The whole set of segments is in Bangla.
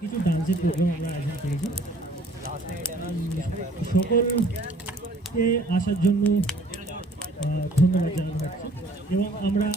কিছু ডান্সের প্রোগ্রাম আমরা আয়োজন করেছি। সকলকে আসার জন্য ধন্যবাদ জানানো হচ্ছে এবং আমরা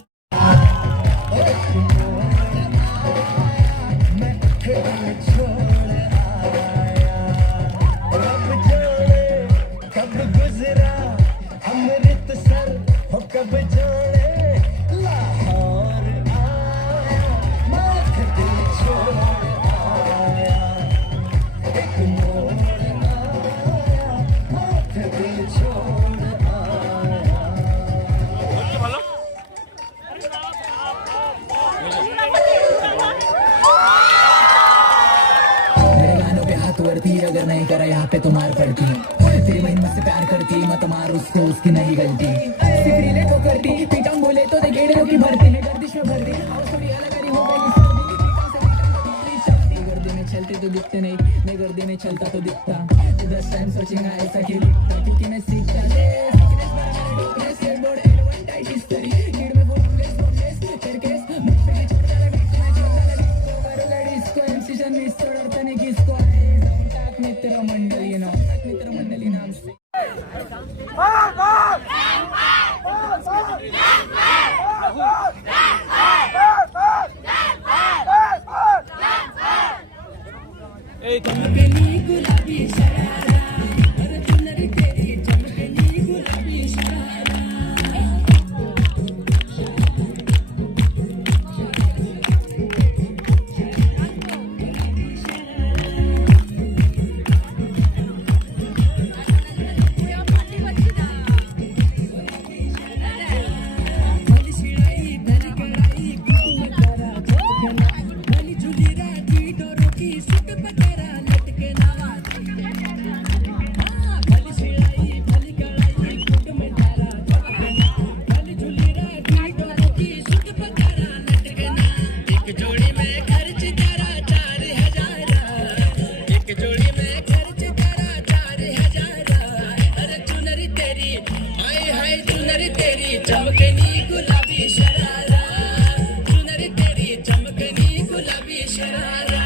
अगर नहीं करा यहाँ पे तो मार पड़ती तेरी बहन मुझसे प्यार करती मत मार उसको उसकी नहीं गलती सिर्फ रिलेट हो करती पीटा बोले तो गेड़ों की भर्ती में गर्दिश में भर दी थोड़ी अलग हो गई गर्दी में चलते तो दिखते नहीं गर्दी में चलता तो दिखता 10 टाइम सोचेंगे ऐसा क्यों दिखता क्योंकि मैं सीखता चमकनी गुलाबी शरारा अरे चुनरी तेरी चमकनी गुलाबी शरारा चमकनी गुलाबी शरारा चुनरी तेरी चमकनी गुलाबी शरारा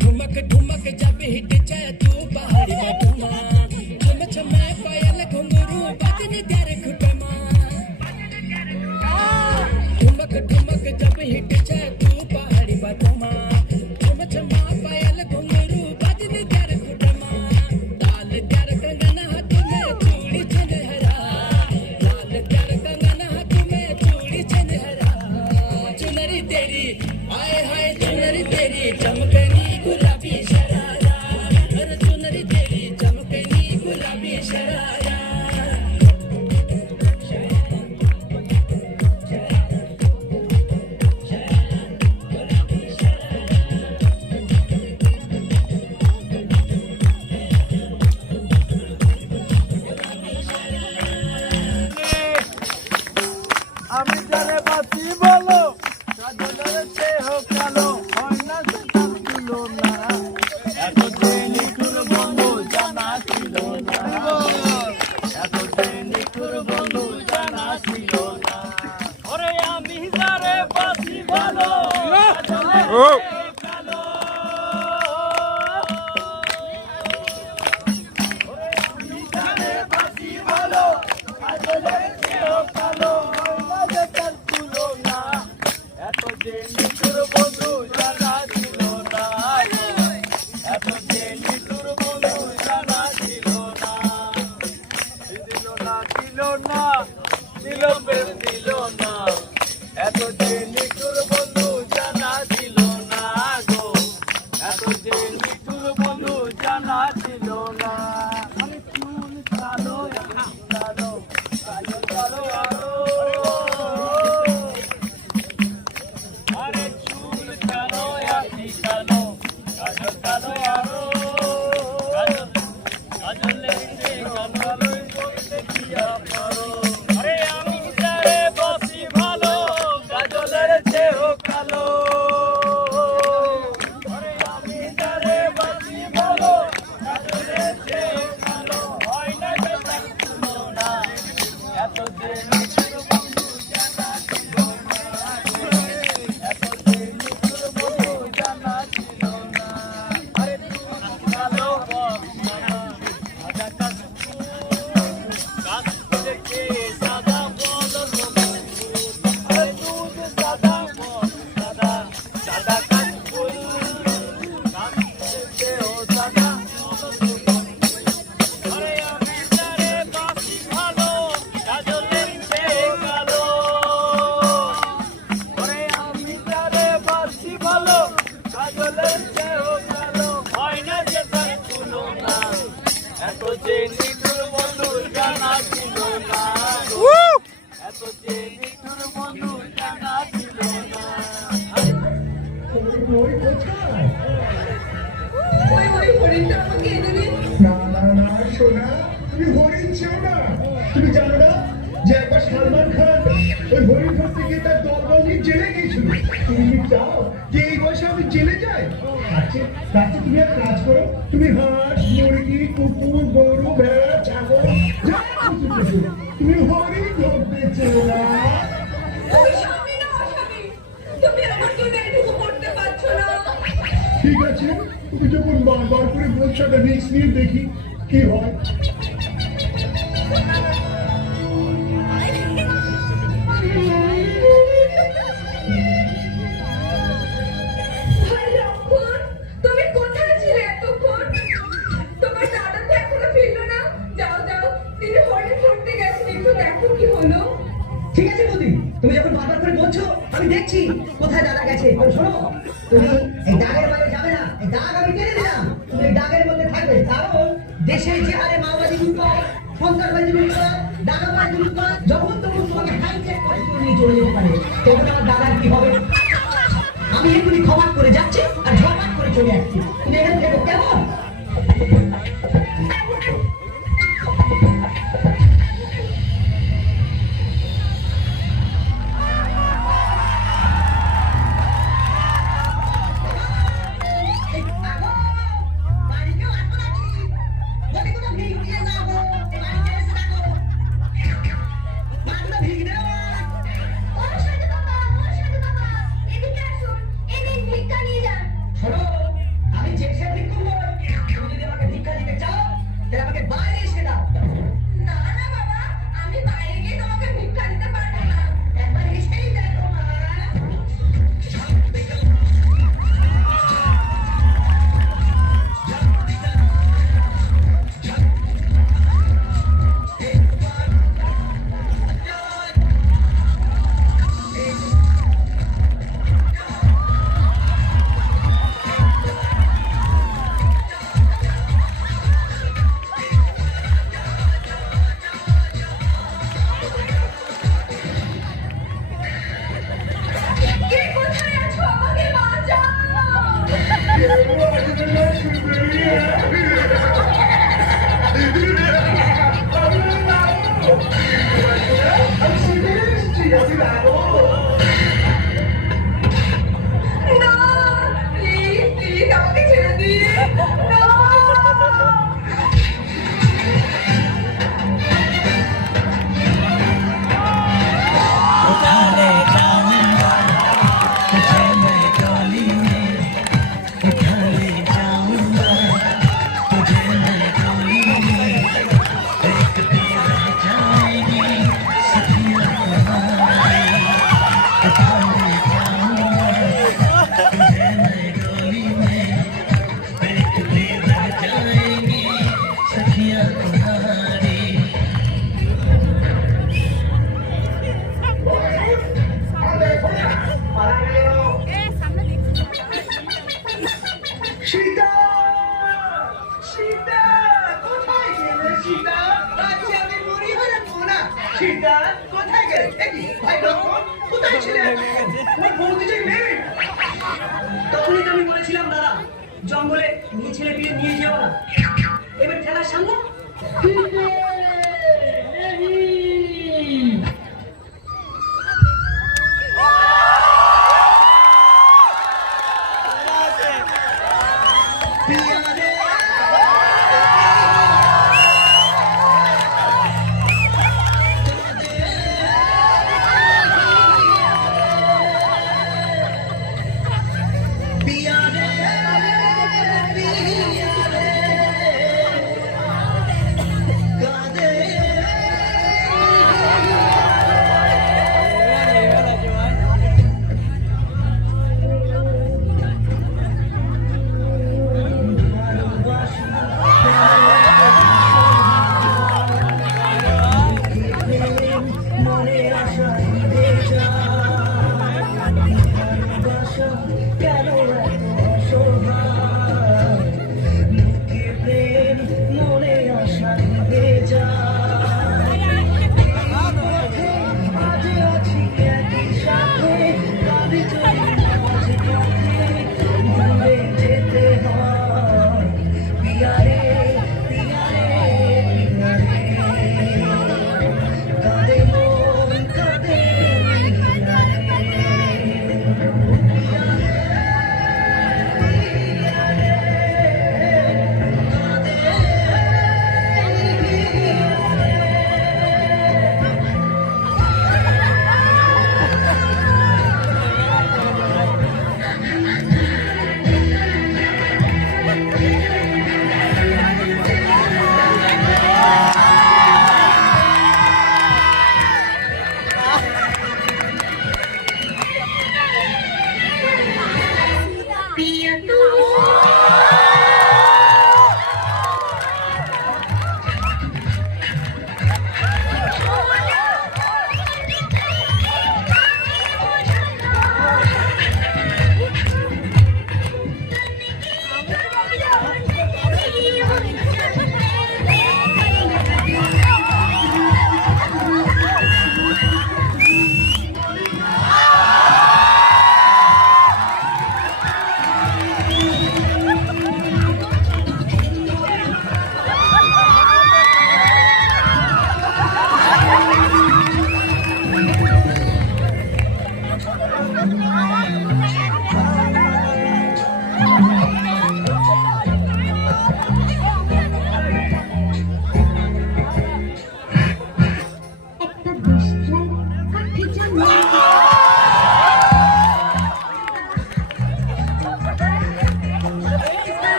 ठुमक ठुमक जब हिट जाए तू पहाड़ी बटुमा छम छम पायल घुंघरू बाजने तेरे खुटे ठुमक ठुमक जब हिट जाए तू पहाड़ी बटुमा छम छम पायल घुंघरू बाजने तेरे खुटे लाल तेरे कंगन हाथ में चूड़ी छनहरा लाल तेरे कंगन हाथ में चूड़ी छनहरा चुनरी तेरी आए हाय चुनरी तेरी चमकनी गुलाबी शरारा अरे चुनरी तेरी चमकनी गुलाबी शरारा আমি জানে বাসি বলো সাজনের চেয়ে হোক কালো হয় না সে তার পয়সা আমি জেলে যাই। আচ্ছা তাতে তুমি এক কাজ করো, তুমি হাঁস মুরগি কুকুর গরু ভেড়া ছাগল যা কিছু বেচো, তুমি হরিণ লোক বেচো না। তুমি স্বামী না অস্বামী, তুমি আমার জন্য এটুকু করতে পারছো না। ঠিক আছে, তুমি যখন বারবার করে বলছো একটা রিস্ক নিয়ে দেখি কি হয়। ভাই লক্ষণ, তুমি কোথায় ছিলে এতক্ষণ? তোমার দাদা তো এখনো ফিরলো না। যাও যাও, তিনি হরিণ ধরতে গেছেন, একটু দেখো কি হলো। ঠিক আছে বৌদি, তুমি যখন বারবার করে বলছো আমি দেখছি কোথায় দাদা গেছে। আর শোনো, তুমি এই দাগের বাইরে যাবে না, এই দাগ আমি টেনে দিলাম, তুমি এই দাগের মধ্যে থাকবে। কারণ দেশে যে হারে মাওবাদী লুটপাট, সন্ত্রাসবাদী লুটপাট, ডাকাতবাজি লুটপাট, যখন তখন তোমাকে হাইজ্যাক করে নিয়ে চলে যেতে পারে, তখন আমার দাদার কি হবে? আমি এগুলি ক্ষমা করে যাচ্ছি আর ঝপাট করে চলে আসছি। তুমি এখান থেকে কেমন? আমি যে সে ভিক্ষুক নই, তুমি যদি আমাকে ভিক্ষা দিতে চাও তাহলে আমাকে বাইরে এসে দাও। না না বাবা, আমি বাইরে গিয়ে তোমাকে ভিক্ষা দিতে পারবো না। একবার এসেই দেখো মা। কে কোথায় আছো? আমাকে বাঁচাও। না, প্লিজ প্লিজ আমাকে ছেড়ে দিন। না। সীতা, সীতা, কোথায় গেলে সীতা? আজকে আমি মরি হলে মোনা। সীতা, কোথায় গেলে? এই, ভাই লক্ষণ, কোথায় ছিলে? তোমার বৌদি যে নেই। তখনই তো আমি বলেছিলাম দাদা, জঙ্গলে নিয়ে ছেলে পিলে নিয়ে যেও না। এবার ঠেলার সামনে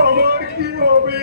আমার কি হবে?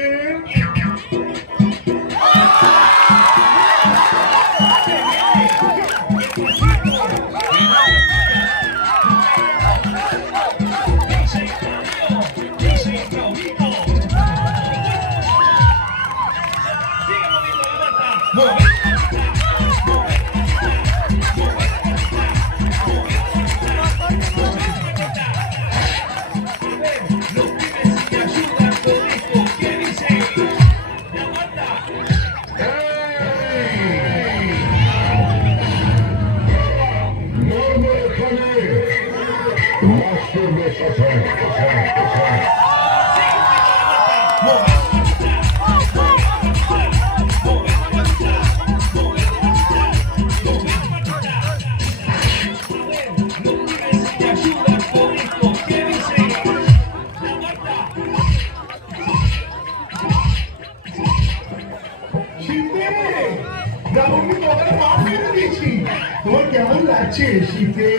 তোমার কেমন লাগছে শীতে?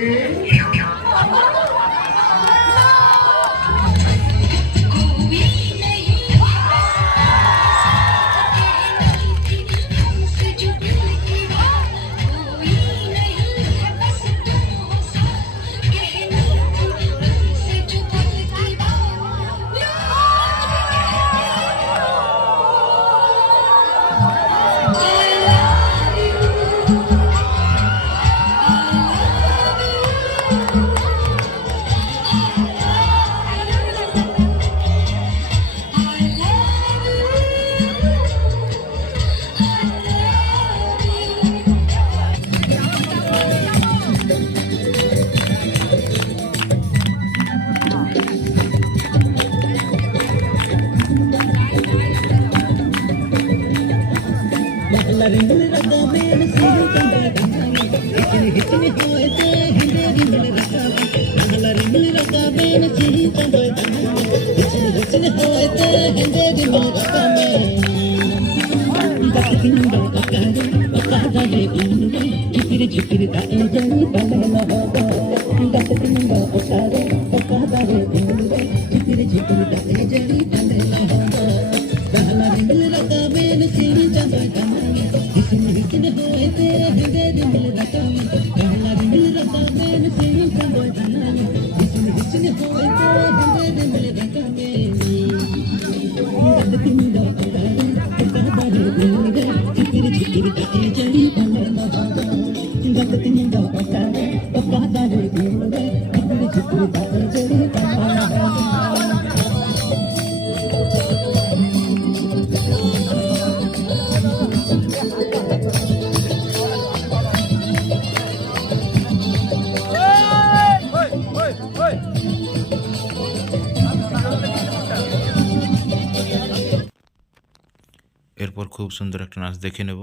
এরপর খুব সুন্দর একটা নাচ দেখে নেব।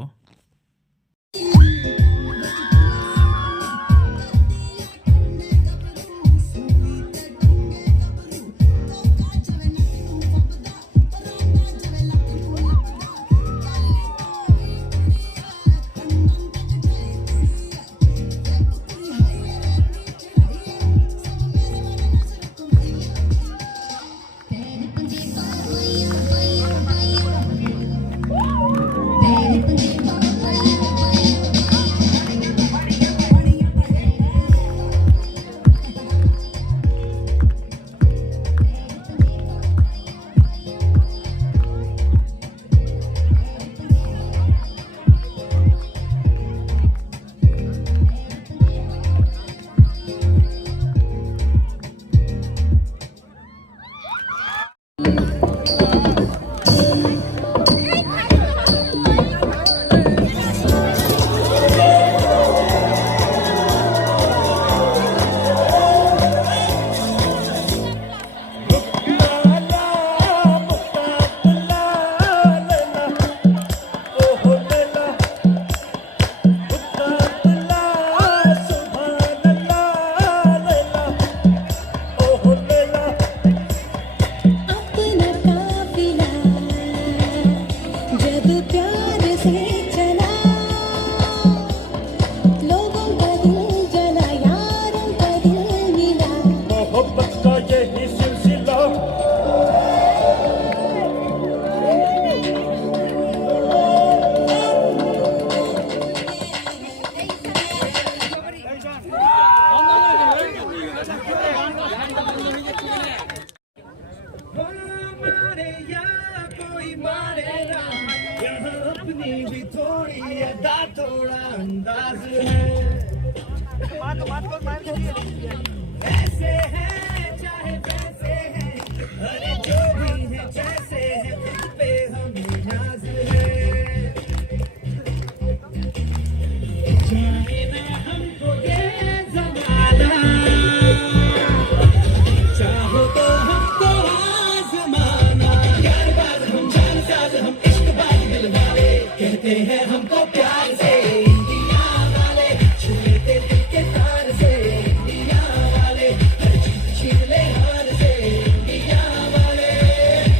थोड़ा अंदाज है ऐसे है चाहे वैसे है अरे जो भी है जैसे है खुद पे हमें नाज है चाहे ना हमको ये जमाना चाहो तो हमको आजमाना यार बात हम जान साज हम इश्क बात दिल वाले कहते हैं हमको प्यार से इंडिया वाले छूते दिल के तार से इंडिया वाले हर चीज छीन ले हार से इंडिया वाले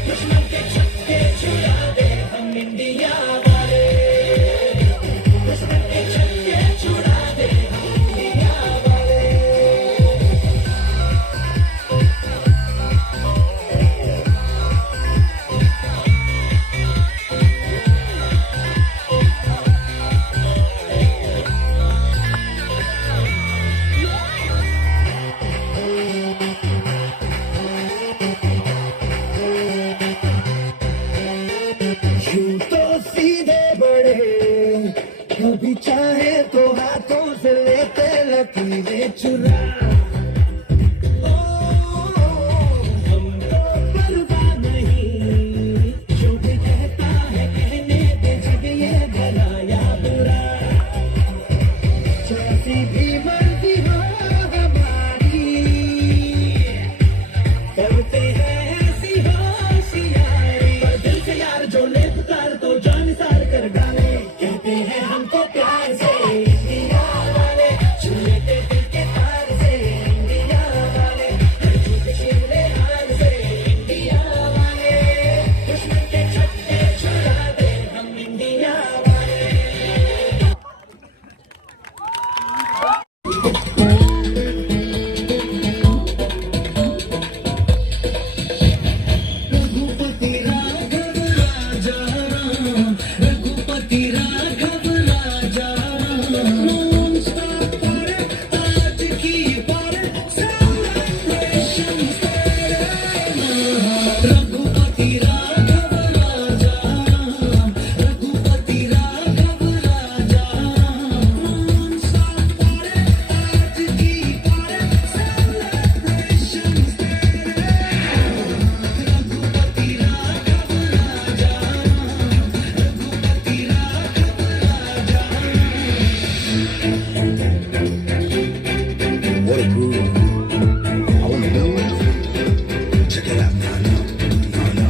दुश्मन के छक्के छुड़ा दे हम इंडिया वाले दुश्मन के छक्के छुड़ा दे हम इंडिया वाले यूं तो सीधे बड़े कभी चाहे तो हाथों से लेते लकीरें चुरा ओ, हमको परवाह नहीं जो भी कहता है कहने दे जग ये भला या बुरा जैसी भी मर्जी हो हमारी करते हैं ऐसी होशियारी पर दिल से यार जो ले पुकार तो जान सार कर डाले कहते हैं हमको प्यार से इंडिया वाले छूते दिल के तार से इंडिया वाले हर चीज छीन ले हार से इंडिया वाले दुश्मन के छक्के छुड़ा दे हम इंडिया वाले रघुपति राघव राजा राम रघुपति राघव राजा राम Non-stop पर आज की पर celebration रघुपति राघव राजा राम रघुपति राघव राजा राम Non-stop पर आज की पर celebration Raghupati Raghav Raja Ram Raghupati Raghav Raja What a groove. I wanna know it. Check it out now.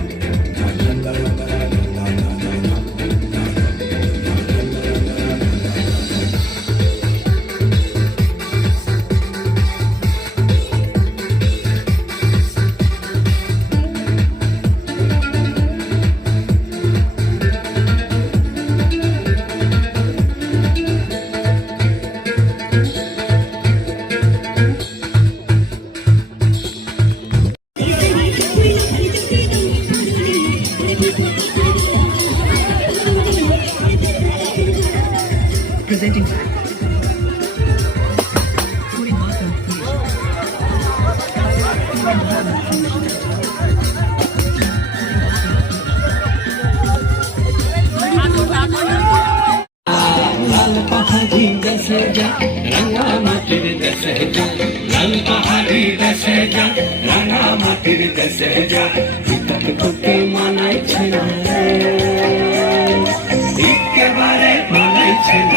Presenting by Tony Martin Creation. लाल पहाड़ी जैसे जा रंगा माटिर जैसे जा लाल पहाड़ी जैसे जा रंगा माटिर जैसे जा तक তোকে মানাই ছিল একেবারে মানাই ছিল